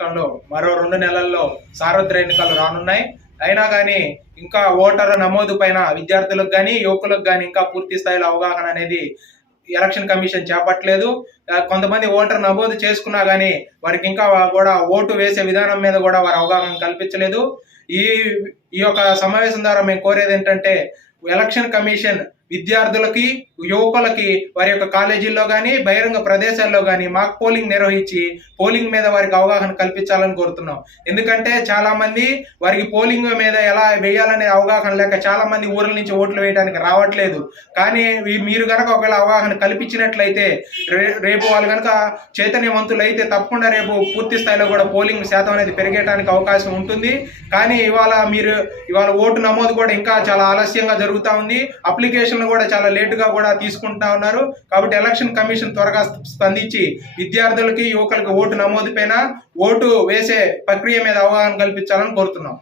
రాష్ట్రంలో మరో రెండు నెలల్లో సార్వత్రిక ఎన్నికలు రానున్నాయి. అయినా కానీ ఇంకా ఓటరు నమోదు పైన విద్యార్థులకు కానీ యువకులకు కానీ ఇంకా పూర్తి స్థాయిలో అవగాహన అనేది ఎలక్షన్ కమిషన్ చేపట్టలేదు. కొంతమంది ఓటర్ నమోదు చేసుకున్నా కానీ వారికి ఇంకా కూడా ఓటు వేసే విధానం మీద కూడా వారు అవగాహన కల్పించలేదు. ఈ ఈ యొక్క సమావేశం ద్వారా మేము కోరేది ఏంటంటే ఎలక్షన్ కమిషన్ విద్యార్థులకి యువకులకి వారి యొక్క కాలేజీల్లో కానీ బహిరంగ ప్రదేశాల్లో కానీ మాక్ పోలింగ్ నిర్వహించి పోలింగ్ మీద వారికి అవగాహన కల్పించాలని కోరుతున్నాం. ఎందుకంటే చాలా మంది వారికి పోలింగ్ మీద ఎలా వేయాలనే అవగాహన లేక చాలా మంది ఊర్ల నుంచి ఓట్లు వేయడానికి రావట్లేదు. కానీ మీరు కనుక ఒకవేళ అవగాహన కల్పించినట్లయితే రే- రేపు వాళ్ళు కనుక చైతన్యవంతులు అయితే తప్పకుండా రేపు పూర్తి స్థాయిలో కూడా పోలింగ్ శాతం అనేది పెరిగేయడానికి అవకాశం ఉంటుంది. కానీ ఇవాళ మీరు ఇవాళ ఓటు నమోదు కూడా ఇంకా చాలా ఆలస్యంగా జరుగుతూ ఉంది. అప్లికేషన్ అప్లికేషన్లు కూడా చాలా లేటుగా కూడా తీసుకుంటా ఉన్నారు. కాబట్టి ఎలక్షన్ కమిషన్ త్వరగా స్పందించి విద్యార్థులకి యువకులకి ఓటు నమోదు పైన ఓటు వేసే ప్రక్రియ మీద అవగాహన కల్పించాలని కోరుతున్నాం.